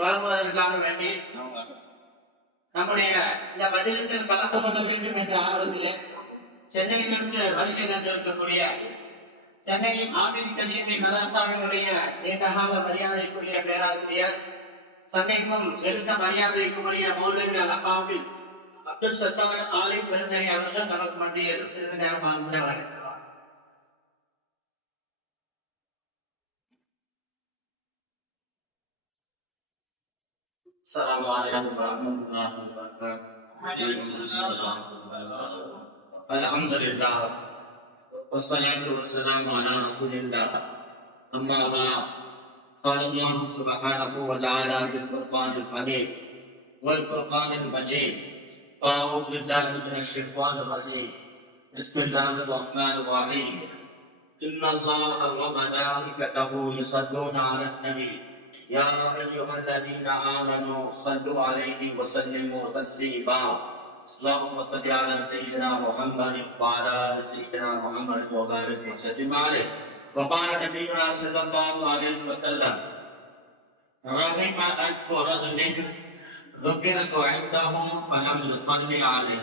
வழங்குவதற்காக வேண்டி நம்முடைய இந்த மஜிலிசில் கலந்து கொள்ள வேண்டும் என்ற ஆர்வத்திலே சென்னையிலிருந்து வருகை தந்திருக்கக்கூடிய சென்னை ஆபில் கல்வி மதரசாவினுடைய நீண்டகால மரியாதைக்குரிய பேராசிரியர் சந்தைக்கும் எழுந்த மரியாதைக்குரிய மௌலிக அப்பாவில் அப்துல் சத்தார் ஆலிம் பெருந்தை அவர்கள் நமக்கு மத்தியில் சிறிது நேரம் السلام عليكم ورحمة الله وبركاته. وعليكم السلام الحمد لله. والصلاة والسلام على رسول الله. أما بعد قال الله سبحانه وتعالى في القرآن الحميد والقرآن المجيد. أعوذ بالله من الشيطان الرجيم. بسم الله الرحمن الرحيم. إن الله وملائكته يصلون على النبي. يا أيها الذين آمنوا صلوا عليه وسلموا تسليما. اللهم صل على سيدنا محمد وعلى آل سيدنا محمد وبارك وسلم عليه. وقال نبينا صلى الله عليه وسلم رحم أنف رجل ذكرت عنده فلم يصلي عليه.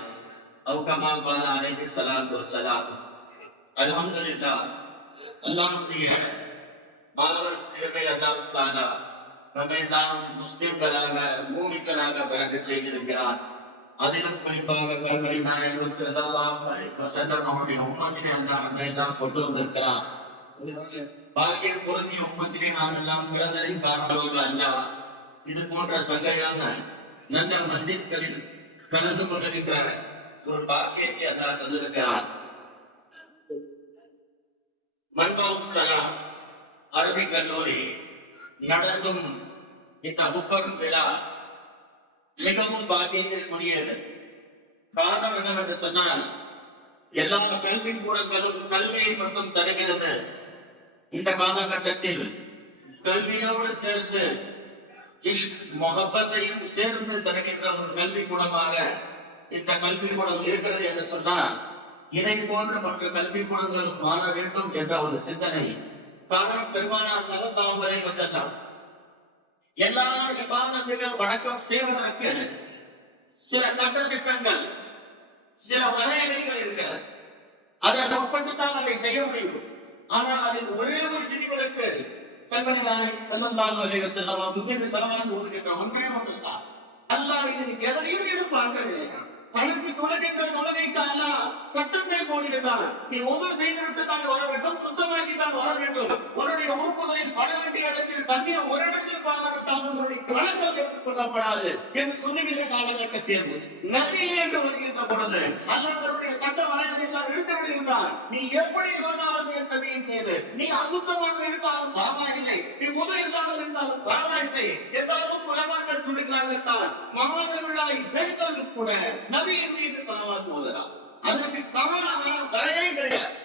أو كما قال عليه الصلاة والسلام الحمد لله الله کی அல்லாஹ் நம்மை நாம் முஸ்லிம்களாக மூமிக்களாக விளக்க செய்திருக்கிறார் அதிலும் குறிப்பாக கல்வி நாயகம் செல்லலாம் செல்லம் நம்முடைய உம்மத்திலே அல்லாஹ் நம்மை தான் கொண்டு வந்திருக்கிறார் பாக்கியம் பொருந்திய உம்மத்திலே நாம் எல்லாம் பிறந்ததின் காரணமாக அல்லாஹ் இது போன்ற சங்கையான நல்ல மந்திஸ்களில் கலந்து கொண்டிருக்கிற ஒரு பாக்கியத்தை அல்லாஹ் தந்திருக்கிறார் மன்பாவ் சலாம் அருவி கல்லூரி நடந்தும் இந்த முப்பெரும் விழா மிகவும் பாக்கியத்திற்குரியது காரணம் என்னவென்று சொன்னால் எல்லா கல்வி கூடங்களும் கல்வியை மட்டும் தருகிறது. இந்த காலகட்டத்தில் கல்வியோடு சேர்ந்து இஷ்க் முகப்பத்தையும் சேர்ந்து தருகின்ற ஒரு கல்வி கூடமாக இந்த கல்வி கூடம் இருக்கிறது என்று சொன்னால் இதை போன்ற மற்ற கல்வி கூடங்கள் மாற வேண்டும் என்ற ஒரு சிந்தனை காரணம் பெருமானார் சலத்தாம் வரை சென்றார் எல்லாருடைய பாவனத்திற்கும் வணக்கம் செய்வதற்கு சில சட்ட திட்டங்கள் சில வரையறைகள் இருக்கிறது. அதை உட்பட்டுத்தான் அதை செய்ய முடியும். ஆனால் அதில் ஒரே ஒரு விதிவிலக்கு கல்வனாய் செல்லந்தாக வரைக செல்லலாம். முக்கிய செலவாக ஒன்றுகின்ற ஒன்றே ஒன்று தான் இதன் எதையும் எதிர்பார்க்கவில்லை. தனக்கு தொலைகின்ற தொலைகைக்கு அல்ல சட்டத்தை போடுகிறார் நீ ஒன்று செய்துவிட்டு தான் வர வேண்டும் சுத்தமாக்கி தான் வர வேண்டும். உன்னுடைய உறுப்புகளில் பட வேண்டிய இடத்தில் தண்ணீர் ஒரு இடத்தில் பார்க்கப்பட்டால் உன்னுடைய கணக்கம் எடுத்துக்கொள்ளப்படாது என்று சொல்லுகிற காலகட்ட தேர்வு. நதியை என்று வருகின்ற பொழுது அல்லது தன்னுடைய சட்ட வரையறைகள் எடுத்து விடுகின்றார் நீ எப்படி சொன்னாலும் என் நபியின் மீது நீ அசுத்தமாக இருந்தாலும் பரவாயில்லை நீ முது இருந்தாலும் இருந்தாலும் இல்லை. என்றாலும் உலமாக்கள் சொல்லுகிறார்கள் மகாதவிழாய் பெண்களுக்கு கூட நபியின் மீது ஓதுறார் அதற்கு தவறான தடையே கிடையாது.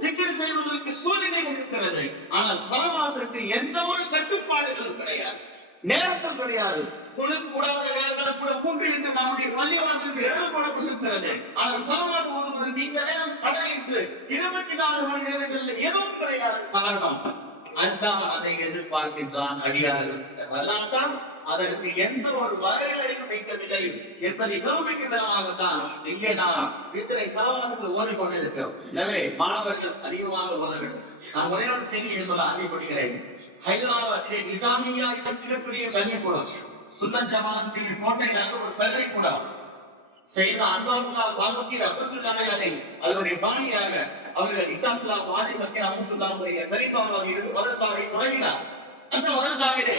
சிக்கல் செய்வதற்கு சூழ்நிலை இருக்கிறது. ஆனால் சலவாத்திற்கு எந்த ஒரு கட்டுப்பாடுகளும் கிடையாது. நேரத்தில் கிடையாது. தொழில் கூடாத நேரங்கள் கூட மூன்று என்று நம்முடைய பள்ளிவாசலுக்கு எழுதப்படப்பட்டிருக்கிறது ஆனால் சலவாக்கு ஓதுவது நீங்க நேரம் படையிட்டு இருபத்தி நாலு மணி நேரங்களில் எதுவும் கிடையாது. காரணம் அல்லாஹ் அதை எதிர்பார்க்கின்றான் அடியார்கள். அதனால்தான் அதற்கு எந்த ஒரு வரையறையும் வைக்கவில்லை என்பதை நிரூபிக்கின்றனமாகத்தான் இங்கே நாம் இத்தனை சலவாதங்கள் ஓதிக்கொண்டிருக்கிறோம் எனவே மாணவர்கள் அதிகமாக ஓத வேண்டும் நான் ஒரே ஒரு செய்தியை சொல்ல ஆசைப்படுகிறேன். ஹைதராபாத்திலே நிசாமியா மிகப்பெரிய கல்விக்கூடம் சுந்தர் ஜமானுடைய கோட்டையில் ஒரு கல்விக்கூடம். செய்த அன்பாபுல்லா பால்மத்தி அப்துல்லாவை அதனுடைய பாணியாக அவர்கள் இத்தாபுல்லா வாதி மத்திய அப்துல்லாவுடைய கரிபாவில் இருந்து வரசாவை தொடங்கினார். அந்த வரசாவிலே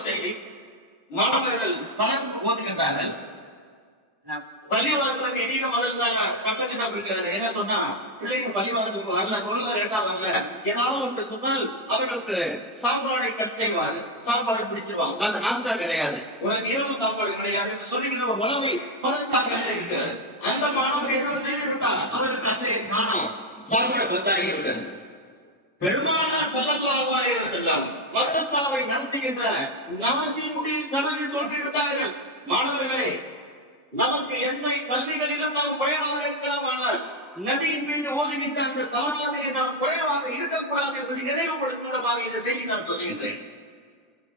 ஒரு செய்தி மாணவர்கள் பலர் ஓதுகின்றார்கள். பள்ளிவாசலுக்கு எளிய மதத்தான கட்டத்திடம் இருக்கிறது. என்ன சொன்னா பிள்ளைங்க பள்ளிவாசலுக்கு வரல சொல்லுங்க லேட்டா வரல ஏதாவது ஒன்று சொன்னால் அவர்களுக்கு சாப்பாடை கட் செய்வாங்க சாப்பாடை பிடிச்சிருவாங்க அந்த நாஸ்டா கிடையாது. உனக்கு இரவு சாப்பாடு கிடையாது சொல்லுகிற ஒரு உணவை பதத்தாக இருக்கிறது அந்த மாணவர் என்ன செய்திருக்கா அவருக்கு அந்த நாணம் சாப்பிட பத்தாகி விட்டது பெருமானா செல்லல்லாஹு செல்லம் நடத்துகின்ற நாசிமுடி கனவில் தோன்றியிருந்தார்கள். மாணவர்களே நமக்கு எந்த கல்விகளிலும் நாம் குறைவாக இருக்கலாம் ஆனால் நபியின் மீது ஓதுகின்ற அந்த சவனாவிலே நாம் குறைவாக இருக்கக்கூடாது என்பதை நினைவுபடுத்தும் விதமாக இந்த செய்தி நான் சொல்லுகின்றேன்.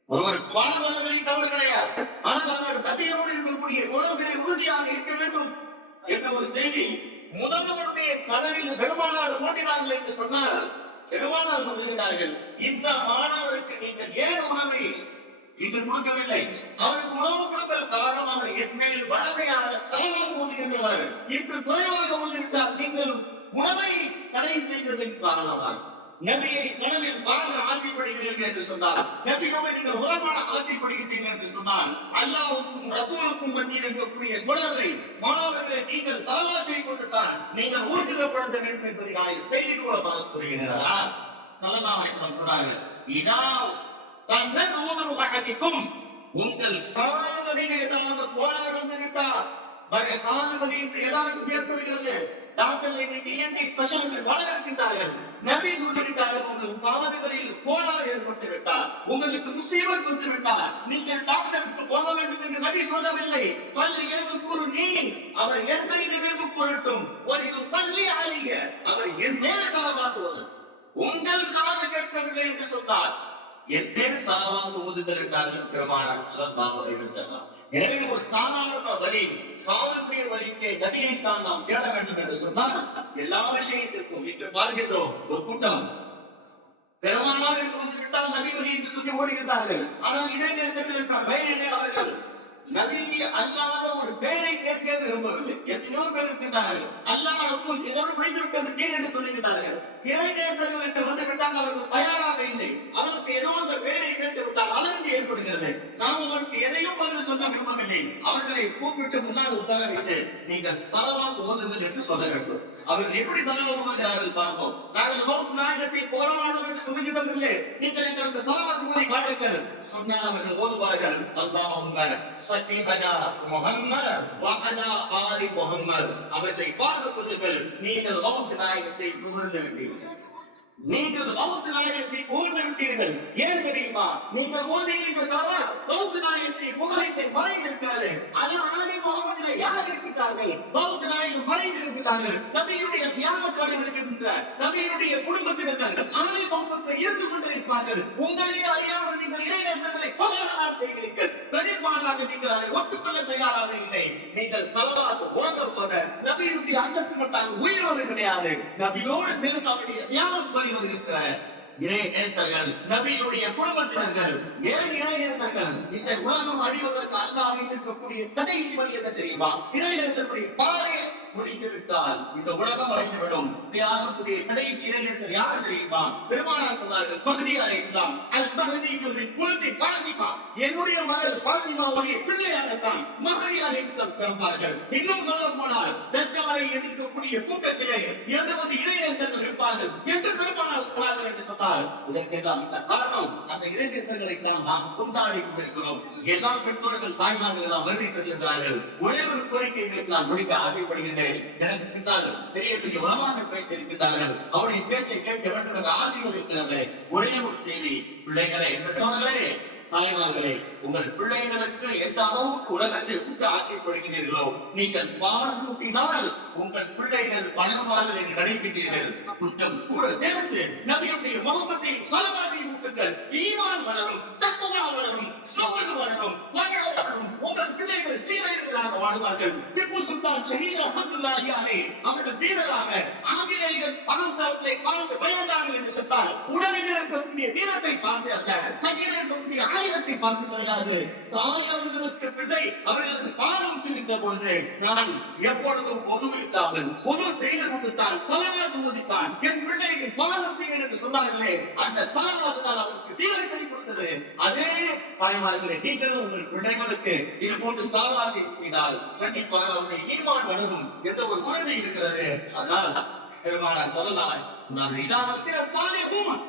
ஒருவர் பாடுவதில்லை தவறு கிடையாது. ஆனால் அவர் தந்தையோடு இருக்கக்கூடிய உறவுகளை உறுதியாக இருக்க வேண்டும் என்ற ஒரு செய்தி முதல்வருடைய கனவில் பெருமானார் தோன்றினார்கள் என்று சொன்னால் பெருமானார் சொல்லுகிறார்கள் இந்த மாணவருக்கு நீங்கள் ஏன் உணவை இன்று கொடுக்கவில்லை அவருக்கு உணவு கொடுத்தல் காரணம் அவர் என் மேல் வளமையான செலவு ஊதியிருந்தவர் இன்று குறைவாக உள்ளிட்டால் நீங்கள் உணவை தடை செய்ததன் காரணமாக. நபியை மனதில் காண ஆசைப்படுகிறீர்கள் என்று சொன்னார் நபியோடு நீங்கள் உரமான ஆசைப்படுகிறீர்கள் என்று சொன்னால் அல்லாவுக்கும் ரசூலுக்கும் மத்தியில் இருக்கக்கூடிய குணங்களை மாணவர்களை நீங்கள் சலவாசை கொண்டுதான் நீங்கள் ஊர்ஜிதப்பட வேண்டும் என்பதை செய்தி கூட பார்க்கப்படுகிறதா நல்லதாக சொல்றாங்க இதா தங்கள் ஊர் வழக்கிக்கும் உங்கள் காலவதிலே தனது கோளாறு வருகிற காலங்களில் காலவதி என்று எல்லாருக்கும் ஏற்படுகிறது. டாக்டர் இன்னைக்கு இயற்கை ஸ்பெஷல்கள் வளர்க்கின்றார்கள். நபி சொல்லிவிட்டார்கள் உங்கள் காலங்களில் கோளாறு ஏற்பட்டு விட்டார். உங்களுக்கு முசீபத் வந்து விட்டார். நீங்கள் டாக்டருக்கு போக வேண்டும் என்று நபி சொல்லவில்லை. பள்ளி எழுது கூறு நீ அவர் எந்த நினைவு கூறட்டும் ஒரு இது சொல்லி அழிய அவர் என் மேல செலவாக்குவது உங்கள் காது கேட்கவில்லை என்று சொன்னார். என் பேர் சாவாக ஓதுதல் என்றார்கள் பெருமானார் ஸல்லல்லாஹு அலைஹி வஸல்லம். எனவே ஒரு சாதாரண வழி சாதனுடைய வழிக்கு நதியை தான் நாம் தேட வேண்டும் என்று சொன்னால் எல்லா விஷயத்திற்கும் இன்று பார்க்கின்றோம் ஒரு கூட்டம். பெருமானார் என்று வந்து விட்டால் நபி வழி என்று சொல்லி ஓடுகிறார்கள் ஆனால் இதே நேரத்தில் இருக்கிற அவர்கள் நபி அல்லாத ஒரு பெயரை கேட்க விரும்பவில்லை. எத்தனையோ பேர் இருக்கின்றார்கள். அல்லாஹ் ரசூல் இதோடு முடிந்து விட்டது என்று சொல்லுகிறார்கள் சிறை நேரத்தில் என்று வந்து விட்டால் அவர்கள் தயாராக இல்லை. அவருக்கு ஏதோ அந்த பேரை கேட்டு விட்டால் அலர்ஜி ஏற்படுகிறது நாம் அவருக்கு எதையும் பதில் சொல்ல விரும்பவில்லை. அவர்களை கூப்பிட்டு முன்னால் உட்காரவிட்டு நீங்கள் சலவாம் ஓதுங்கள் என்று சொல்ல வேண்டும். அவர்கள் எப்படி சலவாம் ஓதுகிறார்கள் பார்ப்போம். நாங்கள் மௌத் நாயகத்தை போராடுவோம் என்று சொல்லுகிறதில்லை நீங்கள் எங்களுக்கு சலவாம் ஓதி காட்டுங்கள். சொன்னால் அவர்கள் ஓதுவார்கள் அல்லாஹும்ம சத்தியதனா முஹம்மத் வஅலா ஆலி முஹம்மத். அவற்றை பார்க்க சொல்லுங்கள் நீங்கள் மௌத் நாயகத்தை புகழ்ந்து விட்டீர்கள். நீங்கள் மௌத் நாயகத்தை புகழ்ந்து விட்டீர்கள். ஏன் தெரியுமா? நீங்கள் ஓதுகிறீர்கள் சாரா நாயகத்தை புகழத்தை மறைந்திருக்கிறது. அது ஆலி முகமதில் யார் இருக்கிறார்கள் மௌத் நாயகம் மறைந்திருக்கிறார்கள். நபியுடைய தியாகத்தோடு இருக்கின்ற நபியுடைய குடும்பத்தினர் ஆலி முகமத்தை இருந்து கொண்டிருப்பார்கள். உங்களையே அறியாமல் நீங்கள் இறை நேசங்களை புகழலாம் செய்கிறீர்கள். நீங்கள் அதை ஒத்துக்கொள்ள தயாராக இல்லை. நீங்கள் சலவாக ஓத போத நபியுடைய அந்தஸ்து மட்டும் உயிரோடு கிடையாது. நபியோடு சேர்ந்து அவருடைய தியாகம் பணிவது இருக்கிற இறை நேசர்கள் நபியுடைய குடும்பத்தினர்கள் ஏன் இறை நேசர்கள் இந்த உலகம் அழிவதற்கு அல்ல அமைந்திருக்கக்கூடிய கடைசி வழி என்ன தெரியுமா? இறை நேசர்களுடைய பாதையை முடித்து இந்த உலகம் அழிந்துவிடும். தியாகத்துடைய கடைசி இளைஞர் நேசர் யார் தெரியுமா? பெருமானார் சொன்னார்கள் பகுதி அலை இஸ்லாம். அல் பகுதி பகுதிகளுடைய குழந்தை பாதிப்பா என்னுடைய மகள் பாதிமாவுடைய பிள்ளையாகத்தான் மகதி அலை இஸ்லாம் பிறப்பார்கள். இன்னும் சொல்ல போனால் தற்காலை எதிர்க்கக்கூடிய கூட்டத்திலே எழுபது இளைஞர்கள் இருப்பார்கள் என்று பெருமானார் சொன்னார்கள் என்று சொன்னார் இதற்கெல்லாம் இந்த காரணம் அந்த இளைஞர்களை தான் நாம் கொண்டாடி கொண்டிருக்கிறோம். எல்லா பெற்றோர்கள் தாய்மார்கள் எல்லாம் வருகை தருகின்றார்கள். ஒரே ஒரு கோரிக்கைகளுக்கு நான் முடிக்க ஆசைப்படுகின்றேன். எனக்கு இருக்கின்றார்கள். பெரிய பெரிய உலமாக பேசியிருக்கிறார்கள் அவருடைய பேச்சை கேட்க வேண்டும் என்ற ஆசைகள் இருக்கிறது ஒரே ஒரு செய்தி. பிள்ளைகளை பெற்றவர்களே தாய்மார்களே உங்கள் பிள்ளைகளுக்கு எந்த அளவுக்கு உலகத்தை விட்டு ஆசைப்படுகிறீர்களோ நீங்கள் பாவம் கூட்டினால் உங்கள் பிள்ளைகள் பலவாறு என்று நினைக்கின்றீர்கள் குற்றம் கூட சேர்த்து நபியுடைய முகத்தை சலவாதி ஊட்டுங்கள். ஈமான் வளரும் தத்துவா வளரும் சமூக வளரும் வளரும். உங்கள் பிள்ளைகள் சீரழிகளாக வாழ்வார்கள். திப்பு சுல்தான் ஷஹீத் அஹமதுல்லாஹி அலை அவர்கள் வீரராக ஆங்கிலேயர்கள் பணம் தரத்தை பார்த்து பயந்தார்கள் என்று சொன்னால் உடலில் இருக்கக்கூடிய வீரத்தை பார்த்து அல்ல கையில் இருக்கக்கூடிய ஆயிரத்தை பார்த்து கிடையாது தாயவர்களுக்கு பிள்ளை அவர்கள் இருக்கின்ற பொழுது நான் எப்பொழுதும் ஒதுவிட்டாமல் பொது செய்து கொண்டுத்தான் சலவாசு ஒதுத்தான் என் பிள்ளைகள் பாலப்பீர்கள் என்று சொன்னார்களே அந்த சலவாசுதான் அவருக்கு தீவிரத்தை கொடுத்தது அதே தாய்மார்களே நீங்களும் உங்கள் பிள்ளைகளுக்கு இது போன்று சலவாதி கூட்டினால் கண்டிப்பாக அவருடைய ஈமான் வளரும் என்ற ஒரு உறுதி இருக்கிறது அதனால் பெருமானார் சொல்லலாம் நான் இதாகத்திர சாலிஹூன்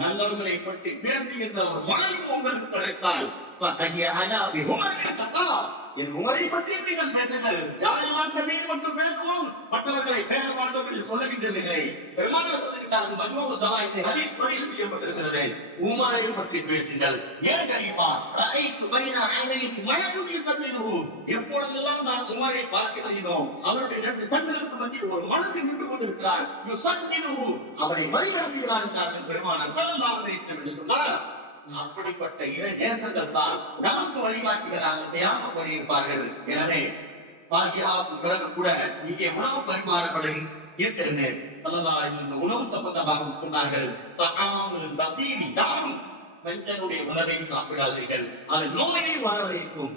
நல்லவர்களை பற்றி பேசுகின்ற ஒரு வாழ்வு உங்களுக்கு கிடைத்தால் فهي على بهمك تقى என் உங்களை பற்றி நீங்கள் பேசுங்கள். யாரெல்லாம் மீது மட்டும் பேசுவோம். மற்றவர்களை பேச மாட்டோம் என்று சொல்லுகின்றீர்களே பெருமானார் சொல்லுகிறார்கள் மன்மோக ஹதீஸ் பதிவு செய்யப்பட்டிருக்கிறது. உமரை பற்றி பேசுங்கள். ஏன் தெரியுமா ரஐத்து பைன ஐனைக்கு யுசல்லிஹு எப்பொழுதெல்லாம் நான் உமரை பார்க்கிறோம் அவருடைய ரெண்டு மத்தியில் ஒரு மனது நின்று கொண்டிருக்கிறார். யுசல்லிஹு அவரை வழிநடத்துகிறார் என்றார்கள் பெருமானார். ஸல்லல்லாஹு அலைஹி வஸல்லம் சொன்னார். அப்படிப்பட்ட இளைஞர்கள் தான் நமக்கு வழிகாட்டுகிறார்கள் தியாகம் பண்ணியிருப்பார்கள் எனவே பாஜியாவுக்கு பிறகு கூட இங்கே உணவு பரிமாறப்படை இருக்கிறேன் இந்த உணவு சம்பந்தமாக சொன்னார்கள். தகாமல் பதீனி மனிதனுடைய உணவை சாப்பிடாதீர்கள். அது நோயை வர வைக்கும்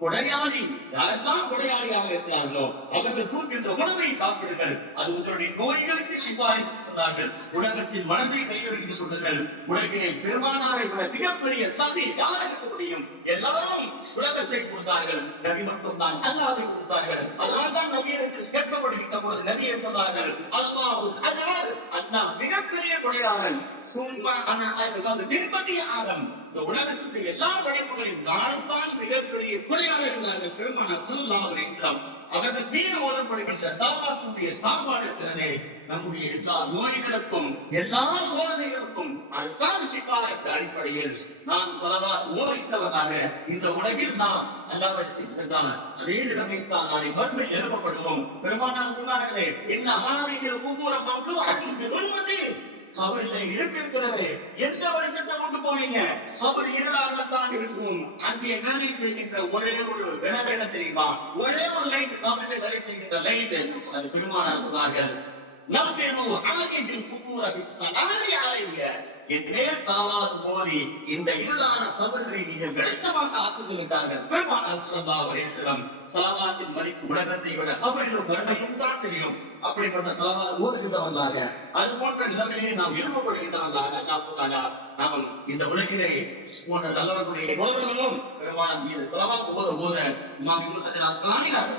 கொடையாளி யாரெல்லாம் கொடையாளியாக இருக்கிறார்களோ அவர்கள் கூறுகின்ற உணவை சாப்பிடுங்கள். அது உங்களுடைய நோய்களுக்கு சிவாய் சொன்னார்கள். உலகத்தில் மனதை கையெழுத்து சொல்லுங்கள். உலகிலே பெருமானாரை விட மிகப்பெரிய சதி யார் இருக்க முடியும்? எல்லாரும் உலகத்தை கொடுத்தார்கள். நபி மட்டும் தான் அல்லாதை கொடுத்தார்கள். அதனால் தான் நபியருக்கு சேர்க்கப்படுகின்ற போது நபி இருந்தார்கள் அல்லாஹ் அல்லாஹ் அல்லாஹ் மிகப்பெரிய கொடையாளன். சும்மா அதாவது நிர்பதிய ஆலம் இந்த உலகத்துக்கு எல்லா படைப்புகளையும் நான் தான் மிகப்பெரிய குறையாக இருந்தார்கள். பெருமான சொல்லலாம் அலைஹிஸ்ஸலாம் அவர்கள் மீது ஓதப்படுகின்ற சாப்பாட்டுடைய சாப்பாடு இருக்கிறதே நம்முடைய எல்லா நோய்களுக்கும் எல்லா சோதனைகளுக்கும் அதுதான் சிக்காரத்து என்ற அடிப்படையில் நான் சலதா ஓதித்தவனாக இந்த உலகில் நாம் எல்லாவற்றையும் சென்றான். அதே நிலைமையில் தான் நாளை மறுமை எழுப்பப்படுவோம் பெருமானார் சொன்னார்களே என்ன அமாவிகள் ஒவ்வொரு மக்களும் அகில் ஒருவதே அவர்களை இருப்பிருக்கிறது எந்த வழிகத்தை கொண்டு போவீங்க? அவர் இருளாகத்தான் இருக்கும். அங்கே வேலை செய்கின்ற ஒரே ஒரு வினவேன தெரியுமா? ஒரே ஒரு லைட் அவர்கள் வேலை செய்கின்ற லைட் அது பெருமானார் சொன்னார்கள். அழகின் குக்கூர என்றே சாவாது மோதி இந்த இருளான தவறுகளை நீங்கள் வெளிச்சமாக ஆக்குகிறார்கள் பெருமானார் சொல்லா ஒரே சிலம் மதிப்பு உலகத்தை விட அவர்களும் வறுமையும் தான் தெரியும். அப்படிப்பட்ட சலவா ஓதுகின்றவர்களாக அது போன்ற நிலைமையை நாம் விரும்பப்படுகின்றவர்களாக காப்பதாக நாம் இந்த உலகிலே போன்ற நல்லவர்களுடைய போதர்களும் பெருமான மீது சலவா போத போத நாம் அஸ்லாமியாக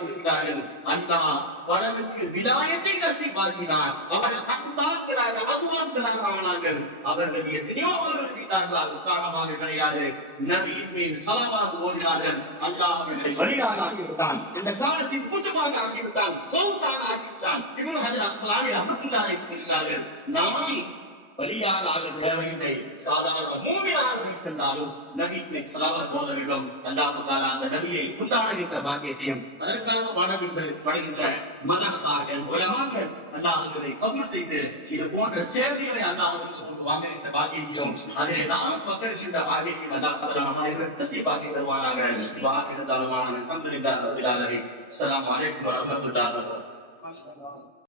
சொல்கிறார்கள் அண்ணா பலருக்கு விதாயத்தை கசி பார்க்கிறார். அவர்கள் தந்தாக்கிறார்கள் அதுவான் சிறார்கள் அவர்கள் எத்தனையோ அவர்கள் செய்தார்கள்? அது காரணமாக கிடையாது. நபியின் சலவாக ஓடினார்கள் அல்லாஹ் அவர்களை வழியாக ஆகிவிட்டான் இந்த காலத்தில் பூஜமாக ஆகிவிட்டான் சௌசாக ஆகிவிட்டான் இவன் ஹஜர் அஸ்லாமி அமர்ந்தாரை சொல்கிறார்கள் நாம் வழியாக ஆக தேவையில்லை சாதாரண மூமியாக இருக்கின்றாலும் நபிக்கு சலாவத் போத வேண்டும் அல்லாஹ் அந்த நபியை உண்டாடுகின்ற பாக்கியத்தையும் அதற்காக மாணவர்கள் படுகின்ற மனசார்கள் உலகங்கள் அல்லாஹர்களை கபூல் செய்து இது போன்ற சேவைகளை அல்லாஹர்களுக்கு வாங்குகின்ற பாக்கியம் அதிலே நாம் பங்களிக்கின்ற பாக்கியம் அல்லாஹ் நாம் அனைவரும் கசி பாக்கி தருவானாக வாக்கிருந்தாலும் அலமதுல்லாஹ் அஸ்ஸலாமு அலைக்கும் வரஹ்மத்துல்லாஹி Amen.